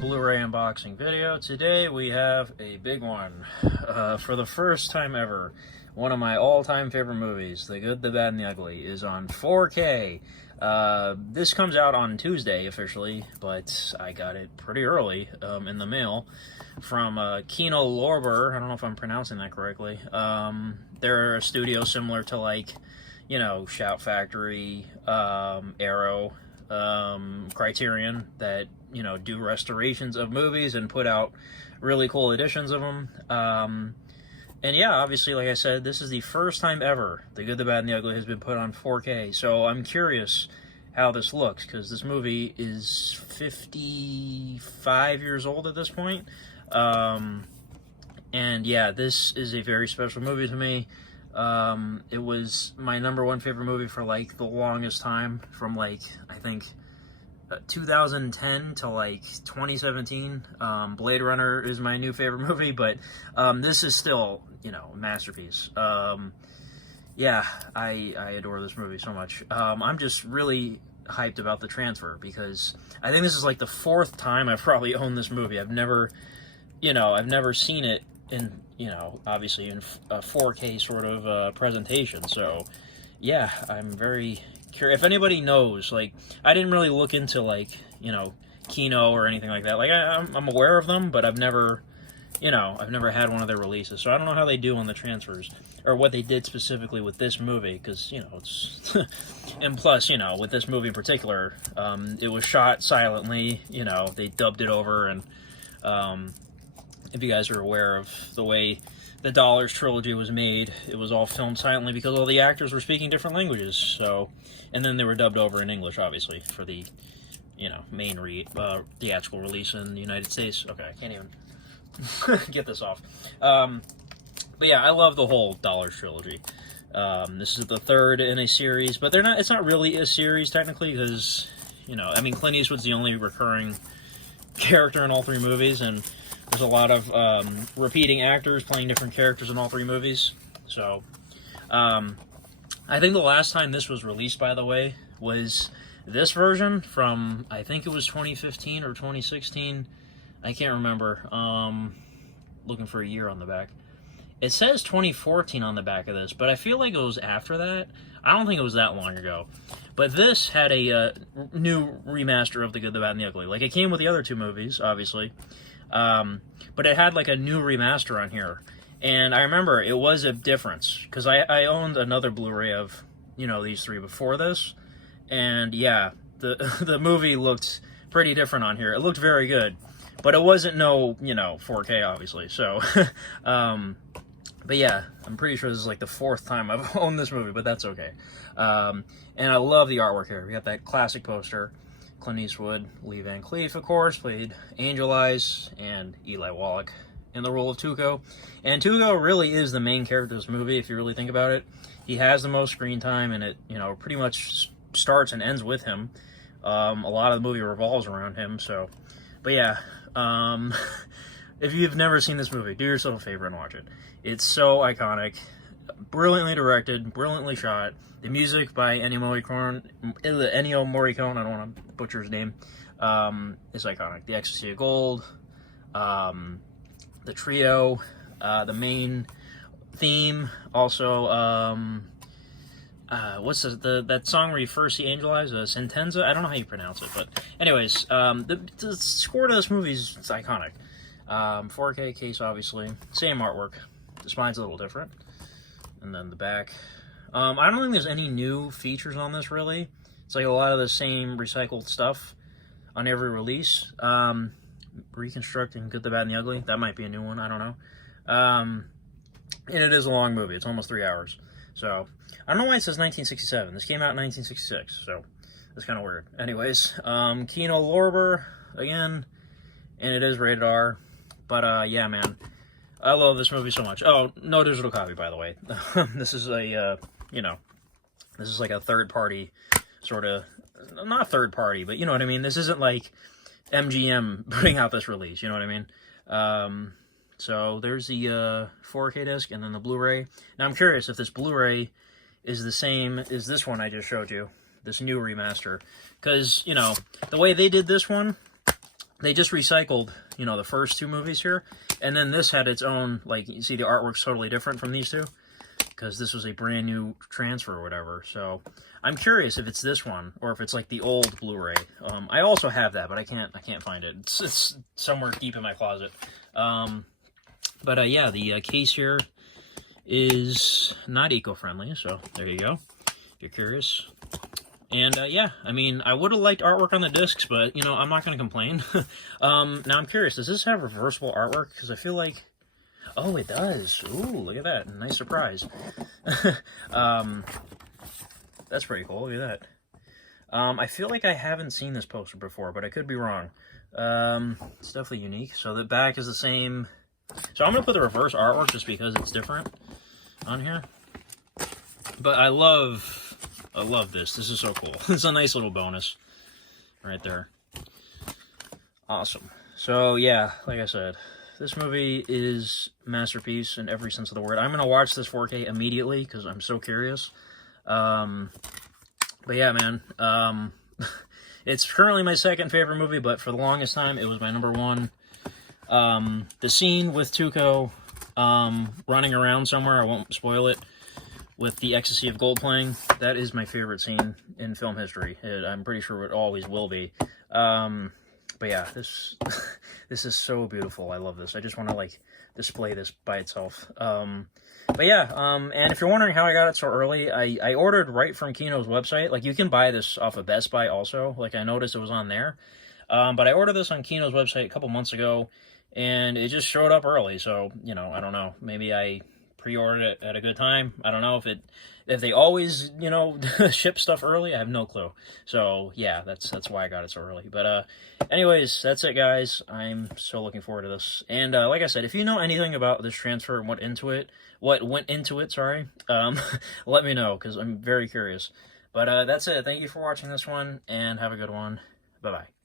Blu-ray unboxing video. Today we have a big one. For the first time ever, one of my all-time favorite movies, The Good, the Bad, and the Ugly, is on 4K. This comes out on Tuesday officially, but I got it pretty early in the mail from Kino Lorber. I don't know if I'm pronouncing that correctly. They're a studio similar to, like, you know, Shout Factory, Arrow, Criterion, that, you know, do restorations of movies and put out really cool editions of them. And yeah, obviously, like I said, this is the first time ever The Good, the Bad, and the Ugly has been put on 4K. So I'm curious how this looks, because this movie is 55 years old at this point. And yeah, this is a very special movie to me. It was my #1 favorite movie for, like, the longest time, from, like, I think 2010 to, like, 2017. Blade Runner is my new favorite movie, but this is still, you know, a masterpiece. Yeah, I adore this movie so much. I'm just really hyped about the transfer, because I think this is, like, the 4th time I've probably owned this movie. I've never seen it in, you know, obviously in a 4K sort of presentation. So yeah, I'm very curious. If anybody knows, like, I didn't really look into, like, you know, Kino or anything like that. Like, I'm aware of them, but I've never had one of their releases. So I don't know how they do on the transfers, or what they did specifically with this movie, because, you know, it's and plus, you know, with this movie in particular, it was shot silently. You know, they dubbed it over, and if you guys are aware of the way the Dollars trilogy was made, it was all filmed silently because all the actors were speaking different languages. So, and then they were dubbed over in English, obviously, for the, you know, main theatrical release in the United States. Okay, I can't even get this off. But yeah, I love the whole Dollars trilogy. This is the 3rd in a series, but it's not really a series technically, because, you know, I mean, Clint Eastwood's the only recurring character in all 3 movies, and there's a lot of repeating actors playing different characters in all 3 movies. So, I think the last time this was released, by the way, was this version from, I think it was 2015 or 2016. I can't remember. Looking for a year on the back. It says 2014 on the back of this, but I feel like it was after that. I don't think it was that long ago. But this had a new remaster of The Good, the Bad, and the Ugly. Like, it came with the other 2 movies, obviously. But it had, like, a new remaster on here. And I remember it was a difference, because I owned another Blu-ray of, you know, these 3 before this. And yeah, the movie looked pretty different on here. It looked very good, but it wasn't no, you know, 4K, obviously. So, but yeah, I'm pretty sure this is, like, the 4th time I've owned this movie, but that's okay. And I love the artwork here. We got that classic poster. Clint Eastwood, Lee Van Cleef, of course, played Angel Eyes, and Eli Wallach in the role of Tuco. And Tuco really is the main character of this movie, if you really think about it. He has the most screen time, and it, you know, pretty much starts and ends with him. A lot of the movie revolves around him, so. But yeah, if you've never seen this movie, do yourself a favor and watch it. It's so iconic, brilliantly directed, brilliantly shot. The music by Ennio Morricone, I don't want to butcher his name, is iconic. The Ecstasy of Gold, the trio, the main theme, also, what's that song where you first see Angel Eyes, Sentenza? I don't know how you pronounce it, but anyways, the score to this movie is iconic. 4K case, obviously. Same artwork. The spine's a little different. And then the back. I don't think there's any new features on this, really. It's like a lot of the same recycled stuff on every release. Reconstructing Good, the Bad, and the Ugly. That might be a new one. I don't know. And it is a long movie. It's almost 3 hours. So, I don't know why it says 1967. This came out in 1966, so that's kind of weird. Anyways, Kino Lorber, again, and it is rated R. But, yeah, man. I love this movie so much. Oh, no digital copy, by the way. This is a, you know, this is like a third-party sort of, not third-party, but you know what I mean? This isn't like MGM putting out this release, you know what I mean? So there's the 4K disc and then the Blu-ray. Now, I'm curious if this Blu-ray is the same as this one I just showed you, this new remaster. Because, you know, the way they did this one, they just recycled, you know, the first two movies here, and then this had its own, like, you see the artwork's totally different from these two, because this was a brand new transfer or whatever. So I'm curious if it's this one or if it's like the old Blu-ray. I also have that, but I can't find it. It's somewhere deep in my closet. But yeah, the case here is not eco-friendly, so there you go, if you're curious. And yeah, I mean, I would have liked artwork on the discs, but, you know, I'm not going to complain. Now I'm curious, does this have reversible artwork? Because I feel like, oh, it does. Ooh, look at that, nice surprise. That's pretty cool, look at that. I feel like I haven't seen this poster before, but I could be wrong. It's definitely unique. So the back is the same. So I'm going to put the reverse artwork just because it's different on here. But I love this. This is so cool. It's a nice little bonus right there. Awesome. So yeah, like I said, this movie is masterpiece in every sense of the word. I'm going to watch this 4K immediately because I'm so curious. But yeah, man, it's currently my second favorite movie, but for the longest time, it was my number one. The scene with Tuco running around somewhere, I won't spoil it, with the ecstasy of gold playing, that is my favorite scene in film history. I'm pretty sure it always will be. But yeah, this is so beautiful. I love this. I just want to, like, display this by itself. But yeah, and if you're wondering how I got it so early, I ordered right from Kino's website. Like, you can buy this off of Best Buy also. Like, I noticed it was on there. But I ordered this on Kino's website a couple months ago, and it just showed up early. So, you know, I don't know. Maybe I pre-ordered it at a good time. I don't know if they always, you know, ship stuff early. I have no clue. So yeah, that's why I got it so early. But anyways, that's it, guys. I'm so looking forward to this. And like I said, if you know anything about this transfer and what went into it, sorry, let me know, because I'm very curious. But that's it. Thank you for watching this one, and have a good one. Bye bye.